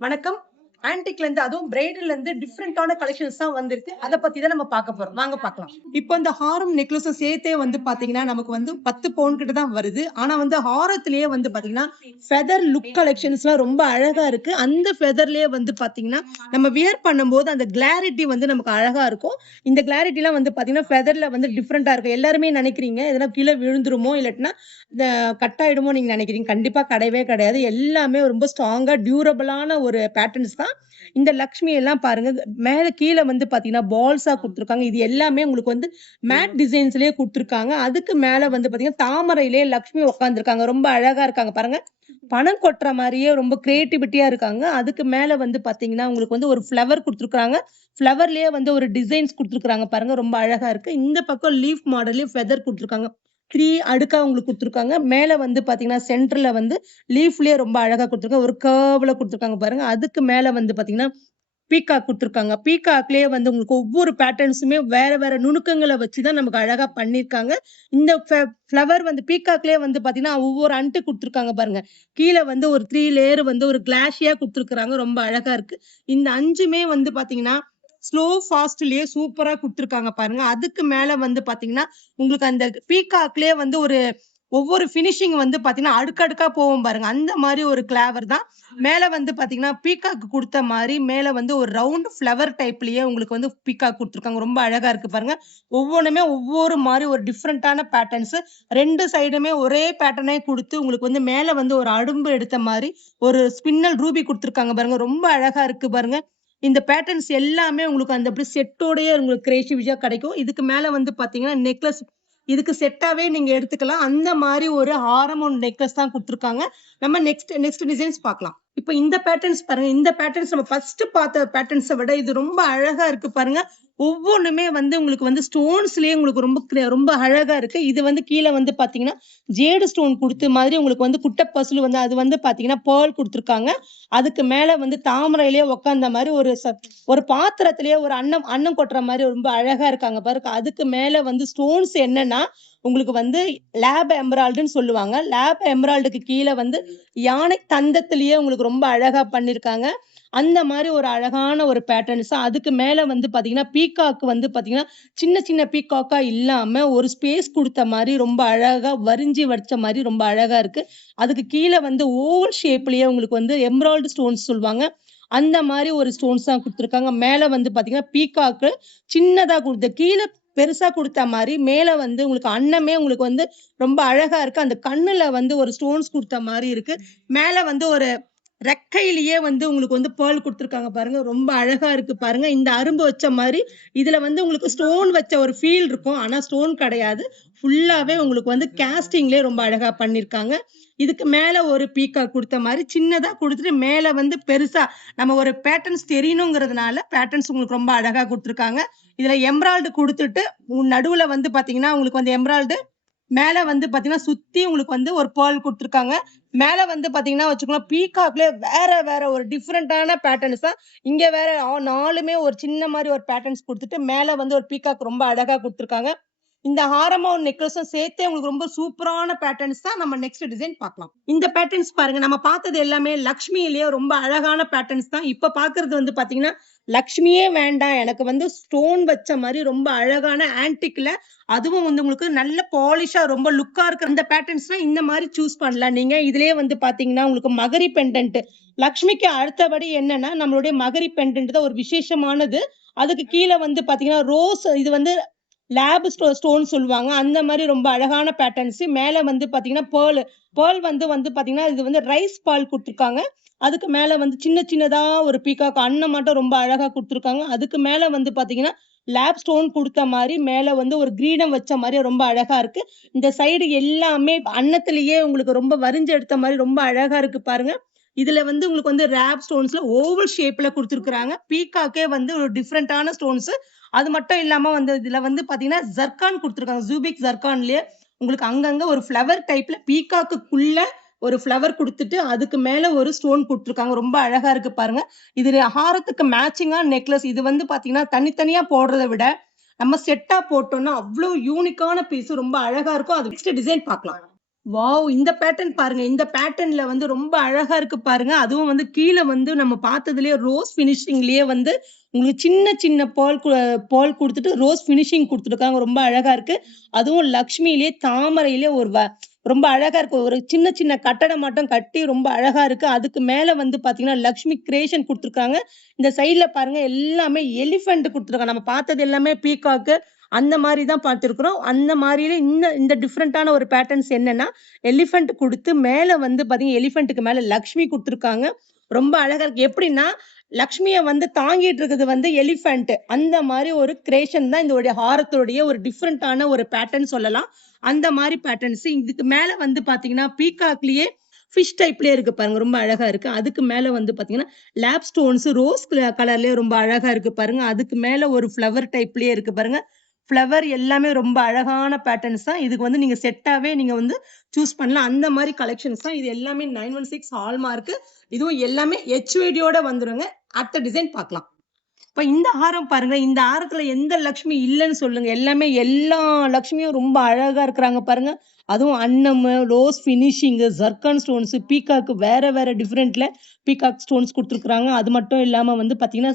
வணக்கம். ஆன்டிக்ல இருந்து அதுவும் பிரைடல்ல இருந்து டிஃபரெண்டான கலெக்ஷன்ஸ் தான் வந்திருக்கு. அத பத்தி தான் நம்ம பார்க்க போறோம். வாங்க பார்க்கலாம். இப்போ இந்த ஹாரம் நெக்லஸும் சேர்த்தே வந்து பாத்தீங்கன்னா, நமக்கு வந்து 10 பவுன் கிட்ட தான் வருது. ஆனா வந்து ஹாரத்திலேயே வந்து பாத்தீங்கன்னா, ஃபெதர் லுக் கலெக்ஷன்ஸ்லாம் ரொம்ப அழகா இருக்கு. அந்த ஃபெதர்லயே வந்து பாத்தீங்கன்னா, நம்ம வியர் பண்ணும்போது அந்த கிளாரிட்டி வந்து நமக்கு அழகா இருக்கும். இந்த கிளாரிட்டிலாம் வந்து பாத்தீங்கன்னா, ஃபெதர்ல வந்து டிஃபரெண்டா இருக்கு. எல்லாருமே நினைக்கிறீங்க, எதனா கீழ விழுந்துருமோ, இல்லாட்டினா இந்த கட் ஆயிடுமோ நீங்க நினைக்கிறீங்க. கண்டிப்பா கிடையவே கிடையாது. எல்லாமே ரொம்ப ஸ்ட்ராங்கா டியூரபிளான ஒரு பேட்டர்ன்ஸ் தான். இந்த லக்ஷ்மி எல்லாம் பாருங்க, மேல கீழ வந்து பாத்தீங்கன்னா, பால்ஸா குடுத்துருக்காங்க. இது எல்லாமே உங்களுக்கு வந்து மேட் டிசைன்ஸ்லயே குடுத்துருக்காங்க. அதுக்கு மேல வந்து பாத்தீங்கன்னா, தாமரையிலேயே லக்ஷ்மி உட்கார்ந்துருக்காங்க. ரொம்ப அழகா இருக்காங்க பாருங்க. பணம் கொட்டுற மாரியே ரொம்ப கிரியேட்டிவிட்டியா இருக்காங்க. அதுக்கு மேல வந்து பாத்தீங்கன்னா, உங்களுக்கு வந்து ஒரு ஃப்ளவர் குடுத்துருக்காங்க. ஃப்ளவர்லயே வந்து ஒரு டிசைன்ஸ் குடுத்துருக்காங்க பாருங்க. ரொம்ப அழகா இருக்கு. இந்த பக்கம் லீஃப் மாடல்லயே ஃபெதர் குடுத்துருக்காங்க. 3 அடுக்கா உங்களுக்கு குடுத்துருக்காங்க. மேல வந்து பாத்தீங்கன்னா, சென்டர்ல வந்து லீஃப்லயே ரொம்ப அழகா குடுத்துருக்காங்க. ஒரு கர்வ்ல குடுத்துருக்காங்க பாருங்க. அதுக்கு மேல வந்து பாத்தீங்கன்னா, பீகாக் குடுத்துருக்காங்க. பீகாக்லயே வந்து உங்களுக்கு ஒவ்வொரு பேட்டர்ன்ஸுமே வேற வேற நுணுக்கங்கள வச்சு தான் நமக்கு அழகா பண்ணியிருக்காங்க. இந்த ஃப்ளவர் வந்து பீகாக்லயே வந்து பாத்தீங்கன்னா, ஒவ்வொரு அன்ட்டு குடுத்துருக்காங்க பாருங்க. கீழ வந்து ஒரு 3 லேயர் வந்து ஒரு கிளாஷியா குடுத்துருக்காங்க. ரொம்ப அழகா இருக்கு. இந்த 5மே வந்து பாத்தீங்கன்னா, ஸ்லோ ஃபாஸ்ட்லயே சூப்பரா குடுத்துருக்காங்க பாருங்க. அதுக்கு மேல வந்து பாத்தீங்கன்னா, உங்களுக்கு அந்த பீகாக்லயே வந்து ஒரு ஒவ்வொரு ஃபினிஷிங் வந்து பாத்தீங்கன்னா, அடுக்கடுக்கா போவும் பாருங்க. அந்த மாரி ஒரு கிளாவர் தான். மேல வந்து பாத்தீங்கன்னா, பீகாக் குடுத்த மாரி மேல வந்து ஒரு ரவுண்ட் ஃப்ளவர் டைப்லயே உங்களுக்கு வந்து பீகாக் குடுத்துருக்காங்க. ரொம்ப அழகா இருக்கு பாருங்க. ஒவ்வொன்னுமே ஒவ்வொரு மாரி ஒரு டிஃபரண்டான பேட்டர்ன்ஸ். 2 சைடுமே ஒரே பேட்டர்னே குடுத்து உங்களுக்கு வந்து மேல வந்து ஒரு அடும்பு எடுத்த மாரி ஒரு ஸ்பின்னல் ரூபி குடுத்துருக்காங்க பாருங்க. ரொம்ப அழகா இருக்கு பாருங்க. இந்த பேட்டர்ன்ஸ் எல்லாமே உங்களுக்கு அந்த அப்படியே செட்டோடயே உங்களுக்கு கிரியேட்டிவிட்டியா கிடைக்கும். இதுக்கு மேல வந்து பாத்தீங்கன்னா, நெக்லஸ் இதுக்கு செட்டாவே நீங்க எடுத்துக்கலாம். அந்த மாரி ஒரு ஹாரம் அண்ட் நெக்லஸ் தான் குடுத்துருக்காங்க. நம்ம நெக்ஸ்ட் டிசைன்ஸ் பார்க்கலாம். இப்ப இந்த பேட்டர்ன்ஸ் பாருங்க. இந்த பேட்டர்ன்ஸ் நம்ம ஃபர்ஸ்ட் பார்த்த பேட்டர்ன்ஸ விட இது ரொம்ப அழகா இருக்கு பாருங்க. ஒவ்வொன்னுமே வந்து உங்களுக்கு வந்து ஸ்டோன்ஸ்லயே உங்களுக்கு ரொம்ப அழகா இருக்கு. இது வந்து கீழ வந்து பார்த்தீங்கன்னா, ஜேடு ஸ்டோன் குடுத்த மாதிரி உங்களுக்கு வந்து குட்ட பசுல் வந்து அது வந்து பார்த்தீங்கன்னா, பேர்ல் குடுத்துருக்காங்க. அதுக்கு மேல வந்து தாமரையிலேயே உட்கார்ந்த மாரி ஒரு பாத்திரத்திலேயே ஒரு அன்னம் அன்னம் கொட்டுற மாரி ரொம்ப அழகா இருக்காங்க பாருங்க. அதுக்கு மேல வந்து ஸ்டோன்ஸ் என்னன்னா, உங்களுக்கு வந்து லேப் எமரால்டுன்னு சொல்லுவாங்க. லேப் எமரால்டுக்கு கீழ வந்து யானை தந்தத்திலேயே உங்களுக்கு ரொம்ப அழகா பண்ணியிருக்காங்க. அந்த மாரி ஒரு அழகான ஒரு பேட்டர்ன்ஸ். அதுக்கு மேல வந்து பார்த்தீங்கன்னா, பீகாக் வந்து பார்த்தீங்கன்னா, சின்ன சின்ன பீகாக்கா இல்லாம ஒரு ஸ்பேஸ் குடுத்த மாரி ரொம்ப அழகா வரிஞ்சு வச்ச மாரி ரொம்ப அழகா இருக்கு. அதுக்கு கீழ வந்து ஓவல் ஷேப்லயே உங்களுக்கு வந்து எமரால்டு ஸ்டோன்ஸ் சொல்லுவாங்க. அந்த மாரி ஒரு ஸ்டோன்ஸ் தான் குடுத்துருக்காங்க. மேல வந்து பார்த்தீங்கன்னா, பீகாக்கு சின்னதா கீழ பெருசா குடுத்த மாரி, மேல வந்து உங்களுக்கு அன்னமே உங்களுக்கு வந்து ரொம்ப அழகா இருக்கு. அந்த கண்ணுல வந்து ஒரு ஸ்டோன்ஸ் குடுத்த மாரி இருக்கு. மேல வந்து ஒரு ரெக்கையிலேயே வந்து உங்களுக்கு வந்து பேர்ல் குடுத்துருக்காங்க பாருங்க. ரொம்ப அழகா இருக்கு பாருங்க. இந்த அரும்பு வச்ச மாரி, இதுல வந்து உங்களுக்கு ஸ்டோன் வச்ச ஒரு ஃபீல் இருக்கும். ஆனா ஸ்டோன் கிடையாது. ஃபுல்லாவே உங்களுக்கு வந்து கேஸ்டிங்லயே ரொம்ப அழகா பண்ணியிருக்காங்க. இதுக்கு மேல ஒரு பீகாக் குடுத்த மாரி சின்னதா குடுத்துட்டு, மேல வந்து பெருசா நம்ம ஒரு பேட்டர்ன்ஸ் தெரியணுங்கிறதுனால, பேட்டர்ன்ஸ் உங்களுக்கு ரொம்ப அழகா குடுத்துருக்காங்க. இதுல எம்ராய்ல்டு குடுத்துட்டு, நடுவுல வந்து பாத்தீங்கன்னா, உங்களுக்கு வந்து எம்ராய்ல்டு மேல வந்து பாத்தீங்கன்னா, சுத்தி உங்களுக்கு வந்து ஒரு பேர்ல் குடுத்துருக்காங்க. மேல வந்து பாத்தீங்கன்னா வச்சுக்கோங்களேன், பீகாக்லயே வேற வேற ஒரு டிஃபரண்டான பேட்டர்ன்ஸ் தான். இங்க வேற 4மே ஒரு சின்ன மாரி ஒரு பேட்டர்ன்ஸ் குடுத்துட்டு, மேல வந்து ஒரு பீகாக் ரொம்ப அழகா குடுத்துருக்காங்க. இந்த ஹாரமும், நெக்லஸும் சேர்த்தே உங்களுக்கு ரொம்ப சூப்பரான பேட்டர்ன்ஸ் தான். நம்ம நெக்ஸ்ட் டிசைன் பார்க்கலாம். இந்த பேட்டர்ன்ஸ் பாருங்க. நம்ம பார்த்தது எல்லாமே லக்ஷ்மியிலேயே ரொம்ப அழகான பேட்டர்ன்ஸ் தான். இப்ப பார்க்கிறது வந்து பார்த்தீங்கன்னா, லக்ஷ்மியே வேண்டாம். எனக்கு வந்து ஸ்டோன் வச்ச மாரி ரொம்ப அழகான ஆன்டிக்ல அதுவும் வந்து உங்களுக்கு நல்ல பாலிஷா ரொம்ப லுக்கா இருக்கிற அந்த பேட்டர்ன்ஸ்லாம் இந்த மாரி சூஸ் பண்ணலாம் நீங்க. இதுலயே வந்து பார்த்தீங்கன்னா, உங்களுக்கு மகரி பெண்டன்ட் லக்ஷ்மிக்கு அடுத்தபடி என்னன்னா, நம்மளுடைய மகரி பெண்டன்ட் தான் ஒரு விசேஷமானது. அதுக்கு கீழ வந்து பார்த்தீங்கன்னா, ரோஸ் இது வந்து ஸ்டோன் சொல்லுவாங்க. அந்த மாரி ரொம்ப அழகான பேட்டர்ன்ஸ். மேல வந்து பாத்தீங்கன்னா, பேர்ல் வந்து பாத்தீங்கன்னா, இது வந்து ரைஸ் பால் குடுத்துருக்காங்க. அதுக்கு மேல வந்து சின்ன சின்னதா ஒரு பீகாக் அன்னம் மட்டும் ரொம்ப அழகா குடுத்துருக்காங்க. அதுக்கு மேல வந்து பாத்தீங்கன்னா, லேப் ஸ்டோன் குடுத்த மாரி மேல வந்து ஒரு கிரீடம் வச்ச மாரி ரொம்ப அழகா இருக்கு. இந்த சைடு எல்லாமே அன்னத்திலேயே உங்களுக்கு ரொம்ப வரிஞ்சு எடுத்த மாரி ரொம்ப அழகா இருக்கு பாருங்க. இதுல வந்து உங்களுக்கு வந்து ரேப் ஸ்டோன்ஸ்ல ஓவல் ஷேப்ல குடுத்துருக்காங்க. பீகாக்கே வந்து ஒரு டிஃபரண்டான ஸ்டோன்ஸ். அது மட்டும் இல்லாம வந்து இதுல வந்து பாத்தீங்கன்னா, ஜர்கான் குடுத்துருக்காங்க. ஜூபிக் ஜர்கான்லயே உங்களுக்கு அங்கங்க ஒரு ஃப்ளவர் டைப்ல பீகாக்குக்குள்ள ஒரு ஃப்ளவர் குடுத்துட்டு, அதுக்கு மேல ஒரு ஸ்டோன் குடுத்துருக்காங்க. ரொம்ப அழகா இருக்கு பாருங்க. இது ஹாரத்துக்கு மேட்சிங்கா நெக்லஸ். இது வந்து பாத்தீங்கன்னா, தனித்தனியா போடுறத விட, நம்ம செட்டா போட்டோம்னா, அவ்ளோ யூனிக்கான பீஸ் ரொம்ப அழகா இருக்கும். அது நெக்ஸ்ட் டிசைன் பார்க்கலாம். வாவ்! இந்த பேட்டர்ன் பாருங்க. இந்த பேட்டர்ன்ல வந்து ரொம்ப அழகா இருக்கு பாருங்க. அதுவும் வந்து கீழ வந்து நம்ம பார்த்ததுலயே ரோஸ் ஃபினிஷிங்லயே வந்து உங்களுக்கு சின்ன சின்ன பேர்ல் குடுத்துட்டு ரோஸ் ஃபினிஷிங் குடுத்துருக்காங்க. ரொம்ப அழகா இருக்கு. அதுவும் லக்ஷ்மியிலேயே தாமரையிலே ஒரு ரொம்ப அழகா இருக்கு. ஒரு சின்ன சின்ன கட்டடம் மட்டும் கட்டி ரொம்ப அழகா இருக்கு. அதுக்கு மேல வந்து பார்த்தீங்கன்னா, லக்ஷ்மி கிரியேஷன் குடுத்துருக்காங்க. இந்த சைடுல பாருங்க எல்லாமே எலிஃபண்ட் குடுத்துருக்காங்க. நம்ம பார்த்தது எல்லாமே பீகாக்கு அந்த மாரி தான் பார்த்திருக்கிறோம். அந்த மாரியே இந்த இந்த டிஃபரண்டான ஒரு பேட்டர்ன்ஸ் என்னன்னா, எலிஃபண்ட் குடுத்து மேல வந்து பார்த்தீங்கன்னா, எலிஃபண்ட்க்கு மேல லக்ஷ்மி குடுத்துருக்காங்க. ரொம்ப அழகா இருக்கு. எப்படின்னா, லக்ஷ்மிய வந்து தாங்கிட்டு இருக்குது வந்து எலிஃபண்ட். அந்த மாரி ஒரு கிரியேஷன் தான் இதோடைய ஹாரத்தோடைய ஒரு டிஃபரண்டான ஒரு பேட்டர்ன் சொல்லலாம். அந்த மாரி பேட்டர்ன்ஸ். இதுக்கு மேல வந்து பார்த்தீங்கன்னா, பீகாக்லயே ஃபிஷ் டைப்லயே இருக்கு பாருங்க. ரொம்ப அழகா இருக்கு. அதுக்கு மேல வந்து பார்த்தீங்கன்னா, லேப் ஸ்டோன்ஸ் ரோஸ் கலர்லயே ரொம்ப அழகா இருக்கு பாருங்க. அதுக்கு மேல ஒரு ஃப்ளவர் டைப்லயே இருக்கு பாருங்க. ஃப்ளவர் எல்லாமே ரொம்ப அழகான பேட்டர்ன்ஸ் தான். இதுக்கு வந்து நீங்க செட்டாவே நீங்க வந்து சூஸ் பண்ணலாம். அந்த மாரி கலெக்ஷன்ஸ் தான். இது எல்லாமே 916 ஹால்மார்க். இதுவும் எல்லாமே HYDயோட வந்துருங்க. அடுத்த டிசைன் பார்க்கலாம். இப்ப இந்த ஹாரம் பாருங்க. இந்த ஹாரத்துல எந்த லக்ஷ்மி இல்லன்னு சொல்லுங்க. எல்லா லக்ஷ்மியும் ரொம்ப அழகா இருக்கிறாங்க பாருங்க. அதுவும் அன்னமு, rose finishing, zircon stones, peacock வேற டிஃபரெண்ட்ல பீகாக் ஸ்டோன்ஸ் குடுத்துருக்காங்க. அது மட்டும் இல்லாம வந்து பாத்தீங்கன்னா,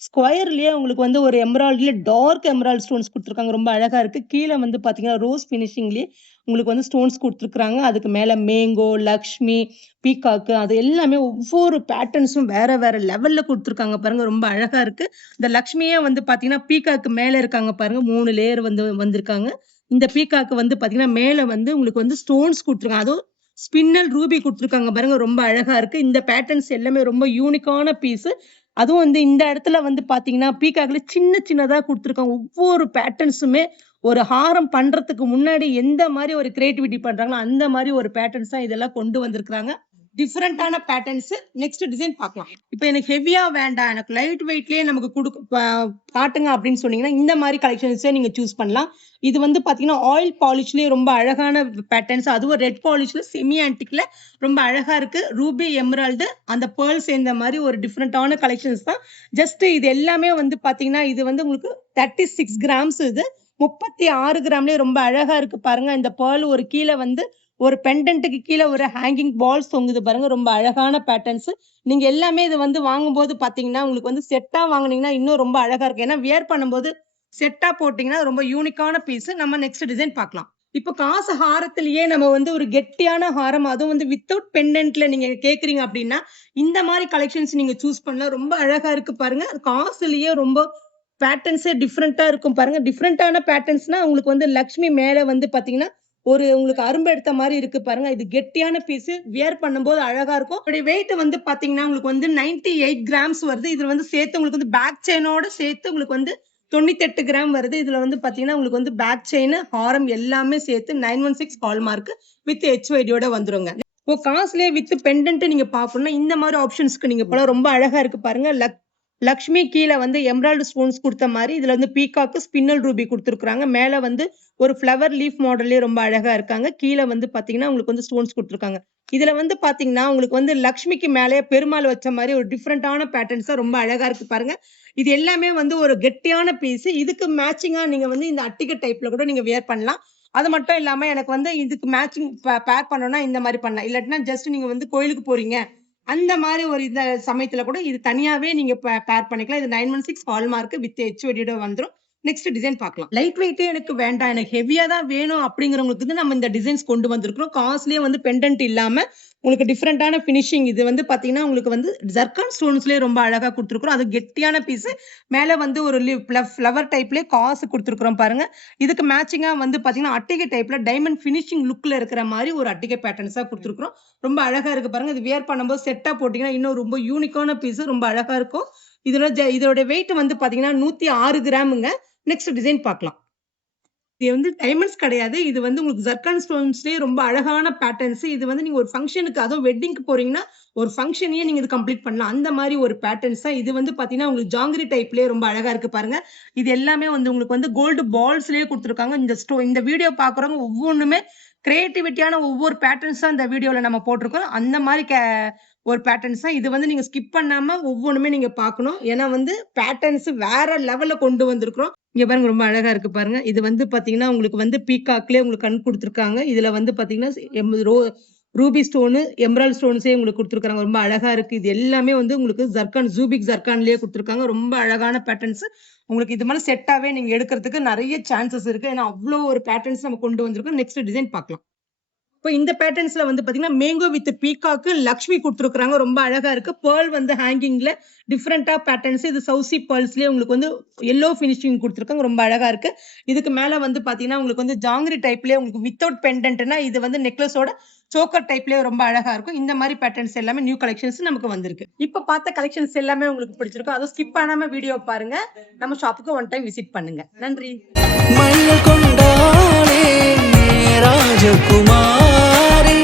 ஸ்கொயர்லயே உங்களுக்கு வந்து ஒரு எமரால்ட்ல டார்க் எமரால்ட் ஸ்டோன்ஸ் குடுத்துருக்காங்க. ரொம்ப அழகா இருக்கு. கீழ வந்து பாத்தீங்கன்னா, ரோஸ் ஃபினிஷிங்லயே உங்களுக்கு வந்து ஸ்டோன்ஸ் குடுத்துருக்காங்க. அதுக்கு மேல மேங்கோ, லக்ஷ்மி, பீகாக் அது எல்லாமே ஒவ்வொரு பேட்டர்ன்ஸும் வேற லெவல்ல குடுத்துருக்காங்க பாருங்க. ரொம்ப அழகா இருக்கு. இந்த லக்ஷ்மியே வந்து பாத்தீங்கன்னா, பீகாக்கு மேல இருக்காங்க பாருங்க. 3 லேயர் வந்து வந்திருக்காங்க. இந்த பீகாக் வந்து பாத்தீங்கன்னா, மேல வந்து உங்களுக்கு வந்து ஸ்டோன்ஸ் குடுத்துருக்காங்க. அதுவும் ஸ்பின்னல் ரூபி குடுத்துருக்காங்க பாருங்க. ரொம்ப அழகா இருக்கு. இந்த பேட்டர்ன்ஸ் எல்லாமே ரொம்ப யூனிக்கான பீஸ். அதுவும் வந்து இந்த இடத்துல வந்து பாத்தீங்கன்னா, பீகாக்ல சின்னதா குடுத்துருக்காங்க. ஒவ்வொரு பேட்டர்ன்ஸுமே ஒரு ஹாரம் பண்றதுக்கு முன்னாடி எந்த மாரி ஒரு கிரியேட்டிவிட்டி பண்றாங்களோ, அந்த மாரி ஒரு பேட்டர்ன்ஸ் தான் இதெல்லாம் கொண்டு வந்திருக்காங்க. டிஃபரண்டான பேட்டர்ன்ஸ். நெக்ஸ்ட் டிசைன் பார்க்கலாம். இப்ப எனக்கு ஹெவியா வேண்டாம். எனக்கு லைட் வெயிட்லயே நமக்கு காட்டுங்க அப்படின்னு சொன்னீங்கன்னா, இந்த மாரி கலெக்ஷன்ஸே நீங்க சூஸ் பண்ணலாம். இது வந்து பாத்தீங்கன்னா, ஆயில் பாலிஷ்லயே ரொம்ப அழகான பேட்டர்ன்ஸ். அதுவும் ரெட் பாலிஷ்ல செமி ஆன்டிக்ல ரொம்ப அழகா இருக்கு. ரூபி, எமரால்டு அந்த பேர்ல் சேர்ந்த மாரி ஒரு டிஃபரண்டான கலெக்ஷன்ஸ் தான். ஜஸ்ட் இது எல்லாமே வந்து பாத்தீங்கன்னா, இது வந்து உங்களுக்கு 36 கிராம்ஸ் இது. 36 கிராம்லயே ரொம்ப அழகா இருக்கு பாருங்க. இந்த பேர்ல் ஒரு கீழ வந்து ஒரு பெண்டன்ட்க்கு கீழ ஒரு ஹேங்கிங் பால்ஸ் தொங்குது பாருங்க. ரொம்ப அழகான பேட்டர்ன்ஸ். நீங்க எல்லாமே இது வந்து வாங்கும்போது பாத்தீங்கன்னா, உங்களுக்கு வந்து செட்டா வாங்குனீங்கன்னா இன்னும் ரொம்ப அழகா இருக்கும். ஏன்னா வியர் பண்ணும்போது செட்டா போட்டீங்கன்னா ரொம்ப யூனிக்கான பீஸ். நம்ம நெக்ஸ்ட் டிசைன் பார்க்கலாம். இப்ப காசு ஹாரத்திலேயே நம்ம வந்து ஒரு கெட்டியான ஹாரம், அதுவும் வந்து வித்தவுட் பெண்டன்ட்ல நீங்க கேக்குறீங்க அப்படின்னா, இந்த மாரி கலெக்ஷன்ஸ் நீங்க சூஸ் பண்ணலாம். ரொம்ப அழகா இருக்கு பாருங்க. காசுலயே ரொம்ப பேட்டர்ன்ஸே டிஃபரெண்டா இருக்கும் பாருங்க. டிஃபரெண்டான பேட்டர்ன்ஸ்னா உங்களுக்கு வந்து லக்ஷ்மி மேல வந்து பாத்தீங்கன்னா, ஒரு உங்களுக்கு அரும்பு எடுத்த மாரி இருக்கு பாருங்க. இது கெட்டியான பீஸ். வியர் பண்ணும்போது அழகா இருக்கும். இதோட வெயிட் வந்து பாத்தீங்கன்னா, உங்களுக்கு வந்து 98 கிராம்ஸ் வருது. இதுல வந்து சேர்த்து உங்களுக்கு வந்து பேக் செயினோட சேர்த்து உங்களுக்கு வந்து 98 கிராம் வருது. இதுல வந்து பாத்தீங்கன்னா, உங்களுக்கு வந்து பேக் செயின், ஹாரம் எல்லாமே சேர்த்து 916 ஹால்மார்க் வித் HYDயோட வந்துருங்க. இப்போ காசுலயே வித் பெண்டன்ட் நீங்க பாக்கணும்னா, இந்த மாரி ஆப்ஷன்ஸ்க்கு நீங்க போலாம். ரொம்ப அழகா இருக்கு பாருங்க. லக்ஷ்மி கீழ வந்து எமரால்டு ஸ்டோன்ஸ் குடுத்த மாரி, இதுல வந்து பீகாக், ஸ்பின்னல் ரூபி குடுத்துருக்காங்க. மேல வந்து ஒரு ஃப்ளவர் லீஃப் மாடல்லயே ரொம்ப அழகா இருக்காங்க. கீழ வந்து பாத்தீங்கன்னா, உங்களுக்கு வந்து ஸ்டோன்ஸ் குடுத்துருக்காங்க. இதுல வந்து பாத்தீங்கன்னா, உங்களுக்கு வந்து லக்ஷ்மிக்கு மேலயே பெருமாள் வச்ச மாரி ஒரு டிஃபரெண்டான பேட்டர்ன்ஸா ரொம்ப அழகா இருக்கு பாருங்க. இது எல்லாமே வந்து ஒரு கெட்டியான பீஸ். இதுக்கு மேட்சிங்கா நீங்க வந்து இந்த அட்டிகை டைப்ல கூட நீங்க வியர் பண்ணலாம். அது மட்டும் இல்லாம எனக்கு வந்து இதுக்கு மேட்சிங் பேர் பண்ணணும்னா இந்த மாரி பண்ணலாம். இல்லாட்டினா ஜஸ்ட் நீங்க வந்து கோயிலுக்கு போறீங்க. அந்த மாரி ஒரு இந்த சமயத்துல கூட இது தனியாவே நீங்க பேர் பண்ணிக்கலாம். இது 916 ஹால்மார்க் வித் HODயோட வந்துரும். நெக்ஸ்ட் டிசைன் பார்க்கலாம். லைட் வெயிட்டே எனக்கு வேண்டாம். எனக்கு ஹெவியா தான் வேணும் அப்படிங்கிறவங்களுக்கு வந்து நம்ம இந்த டிசைன்ஸ் கொண்டு வந்திருக்கிறோம். காஸ்ட்லயே வந்து பெண்டன்ட் இல்லாம உங்களுக்கு டிஃபரெண்டான ஃபினிஷிங். இது வந்து பாத்தீங்கன்னா, உங்களுக்கு வந்து ஜர்கான் ஸ்டோன்ஸ்லயே ரொம்ப அழகா குடுத்துருக்கிறோம். அது கெட்டியான பீஸ். மேல வந்து ஒரு ஃப்ளவர் டைப்லயே காசு குடுத்துருக்கிறோம் பாருங்க. இதுக்கு மேட்சிங்கா வந்து பாத்தீங்கன்னா, அட்டிகை டைப்ல டைமண்ட் ஃபினிஷிங் லுக்ல இருக்கிற மாரி ஒரு அட்டிகை பேட்டர்ன்ஸா குடுத்துருக்கிறோம். ரொம்ப அழகா இருக்கு பாருங்க. இது வியர் பண்ணும்போது செட்டா போட்டீங்கன்னா, இன்னும் ரொம்ப யூனிக்கான பீஸ். ரொம்ப அழகா இருக்கும். இதோட வெயிட் வந்து பாத்தீங்கன்னா, 106 கிராமுங்க. நெக்ஸ்ட் டிசைன் பார்க்கலாம். இது வந்து டைமண்ட்ஸ் கிடையாது. இது வந்து உங்களுக்கு ஜர்கான் ஸ்டோன்ஸ்லயே ரொம்ப அழகான பேட்டர்ன்ஸ். இது வந்து நீங்க ஒரு ஃபங்ஷனுக்கு அதுவும் வெட்டிங்க்கு போறீங்கன்னா, ஒரு ஃபங்ஷனையே நீங்க இது கம்ப்ளீட் பண்ணலாம். அந்த மாரி ஒரு பேட்டர்ன்ஸ் தான். இது வந்து பாத்தீங்கன்னா, உங்களுக்கு ஜாங்கிரி டைப்லயே ரொம்ப அழகா இருக்கு பாருங்க. இது எல்லாமே வந்து உங்களுக்கு வந்து கோல்டு பால்ஸ்லயே குடுத்துருக்காங்க. இந்த வீடியோ பார்க்குறவங்க ஒவ்வொன்னுமே கிரியேட்டிவிட்டியான ஒவ்வொரு பேட்டர்ன்ஸா இந்த வீடியோல நம்ம போட்டிருக்கோம். அந்த மாரி ஒரு பேட்டர்ன்ஸ் தான். இது வந்து நீங்க ஸ்கிப் பண்ணாம ஒவ்வொன்னுமே நீங்க பார்க்கணும். ஏன்னா வந்து பேட்டர்ன்ஸ் வேற லெவல்ல கொண்டு வந்திருக்கிறோம். இங்க பாருங்க ரொம்ப அழகா இருக்கு பாருங்க. இது வந்து பாத்தீங்கன்னா உங்களுக்கு வந்து பீகாக்லயே உங்களுக்கு கண் கொடுத்துருக்காங்க. இதுல வந்து பாத்தீங்கன்னா ரூபி ஸ்டோனு, எமரால்ட் ஸ்டோன்ஸே உங்களுக்கு குடுத்துருக்காங்க. ரொம்ப அழகா இருக்கு. இது எல்லாமே வந்து உங்களுக்கு ஜூபிக் ஜர்கான்லயே குடுத்துருக்காங்க. ரொம்ப அழகான பேட்டர்ன்ஸ். உங்களுக்கு இது மாரி செட்டாவே நீங்க எடுக்கிறதுக்கு நெறைய சான்சஸ் இருக்கு. ஏன்னா, அவ்ளோ ஒரு பேட்டர்ன்ஸ் நம்ம கொண்டு வந்திருக்கோம். நெக்ஸ்ட் டிசைன் பார்க்கலாம். இப்போ இந்த பேட்டர்ன்ஸ்ல வந்து பாத்தீங்கன்னா, மேங்கோ வித் பீகாக்கு லக்ஷ்மி குடுத்துருக்காங்க. ரொம்ப அழகா இருக்கு. பெர்ல் வந்து ஹேங்கிங்ல டிஃபரெண்டா பேட்டர்ன்ஸ். இது சவுசி பெர்ல்ஸ்லயே உங்களுக்கு வந்து எல்லோ ஃபினிஷிங் குடுத்துருக்காங்க. ரொம்ப அழகா இருக்கு. இதுக்கு மேல வந்து பாத்தீங்கன்னா, உங்களுக்கு வந்து ஜாங்கிரி டைப்லயே உங்களுக்கு வித்தவுட் பெண்டன்ட்னா இது வந்து நெக்லஸோட சோக்கர் டைப்லயே ரொம்ப அழகா இருக்கும். இந்த மாரி பேட்டர்ன்ஸ் எல்லாமே நியூ கலெக்ஷன்ஸ் நமக்கு வந்திருக்கு. இப்ப பார்த்த கலெக்ஷன்ஸ் எல்லாமே உங்களுக்கு பிடிச்சிருக்கும். அதுவும் ஸ்கிப் பண்ணாம வீடியோ பாருங்க. நம்ம ஷாப்புக்கு ஒன் டைம் விசிட் பண்ணுங்க. நன்றி. மயில் கொண்டாளே ராஜகுமாரி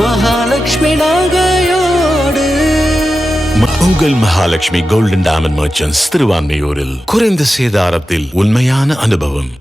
மகாலட்சுமி நகையோடு. உங்கள் மகாலட்சுமி கோல்டன் டைமண்ட் மர்ச்சன்ட்ஸ் திருவான்மையூரில் குறைந்த சேதாரத்தில் உண்மையான அனுபவம்.